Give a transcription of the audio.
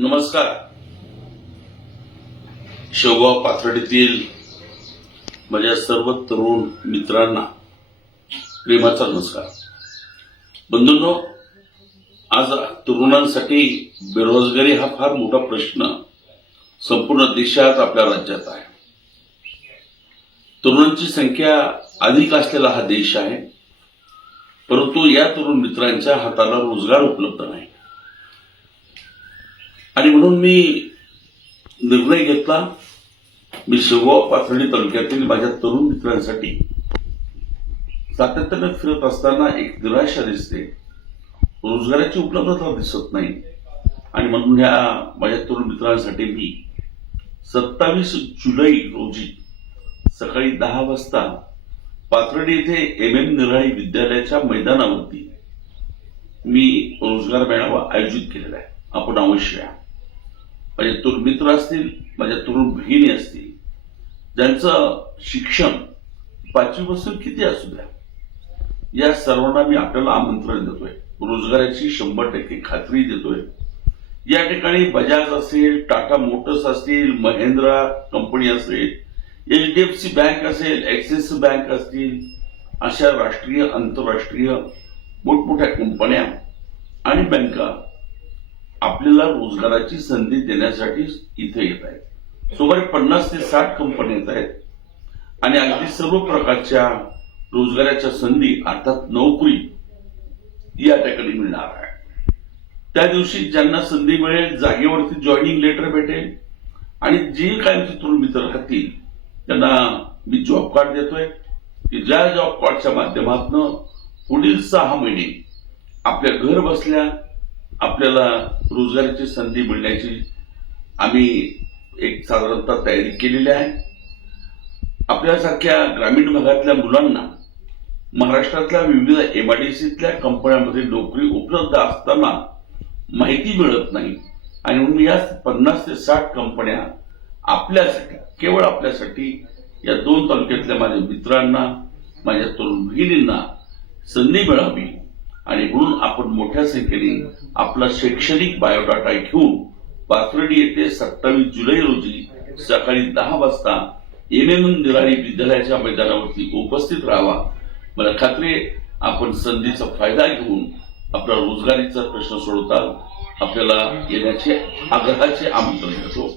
नमस्कार. शेवगाव पाथर्डीतील माझ्या सर्व तरुण मित्रांना प्रेमाचा नमस्कार. बंधूंनो आज तरुणांसाठी बेरोजगारी हा फार मोठा प्रश्न संपूर्ण देशात आपल्या राज्यात आहे. तरुणांची संख्या अधिक असलेला हा देश आहे परंतु या तरुण मित्रांच्या हाताला रोजगार उपलब्ध नाही. आणि म्हणून मी निर्णय घेतला मी शेवगाव पाथर्डी तालुक्यातील माझ्या तरुण मित्रांसाठी. सातत्याने फिरत असताना एक निराशा दिसते. रोजगाराची उपलब्धता दिसत नाही. आणि म्हणून ह्या माझ्या तरुण मित्रांसाठी मी सत्तावीस जुलै रोजी सकाळी दहा वाजता पाथर्डी येथे एम एम निराळी विद्यालयाच्या मैदानावरती मी रोजगार मेळावा आयोजित केलेला आहे. आपण अवश्य या. माझे तरुण मित्र असतील माझ्या तरुण भगिनी असतील ज्यांचं शिक्षण पाचवीपासून किती असू द्या या सर्वांना मी आपल्याला आमंत्रण देतोय. रोजगाराची शंभर टक्के खात्री देतोय. या ठिकाणी बजाज असेल टाटा मोटर्स असतील महिंद्रा कंपनी असेल H D F C bank असेल ऍक्सिस बँक असतील अशा राष्ट्रीय आंतरराष्ट्रीय मोठमोठ्या कंपन्या आणि बँका आपल्याला रोजगाराची संधी देण्यासाठी इथे येत आहेत. सुमारे पन्नास ते साठ कंपन्या येत आहेत. आणि अगदी सर्व प्रकारच्या रोजगाराच्या संधी अर्थात नोकरी या ठिकाणी मिळणार आहे. त्या दिवशी ज्यांना संधी मिळेल जागेवरती जॉईनिंग लेटर भेटेल. आणि जे काही आमचे तरुण मित्र राहतील त्यांना मी जॉब कार्ड देतोय की ज्या जॉब कार्डच्या माध्यमातून पुढील सहा महिने आपल्या घर बसल्या आपल्याला रोजगाराची संधी मिळण्याची आम्ही एक साधारणतः तयारी केलेली आहे. आपल्यासारख्या ग्रामीण भागातल्या मुलांना महाराष्ट्रातल्या विविध एमआयडीसीतल्या कंपन्यांमध्ये नोकरी उपलब्ध असताना माहिती मिळत नाही आणि म्हणून या पन्नास ते साठ कंपन्या आपल्यासाठी केवळ आपल्यासाठी या दोन तालुक्यातल्या माझ्या मित्रांना माझ्या तरुण भगिनींना संधी मिळावी. आणि म्हणून आपण मोठ्या संख्येने आपला शैक्षणिक बायोडाटा घेऊन पाथर्डी येथे सत्तावीस जुलै रोजी सकाळी दहा वाजता एम एम निराळी विद्यालयाच्या मैदानावरती उपस्थित राहावा. मला खात्री आपण संधीचा फायदा घेऊन आपला रोजगारीचा प्रश्न सोडवता आपल्याला येण्याचे आग्रहाचे आमंत्रण देतो.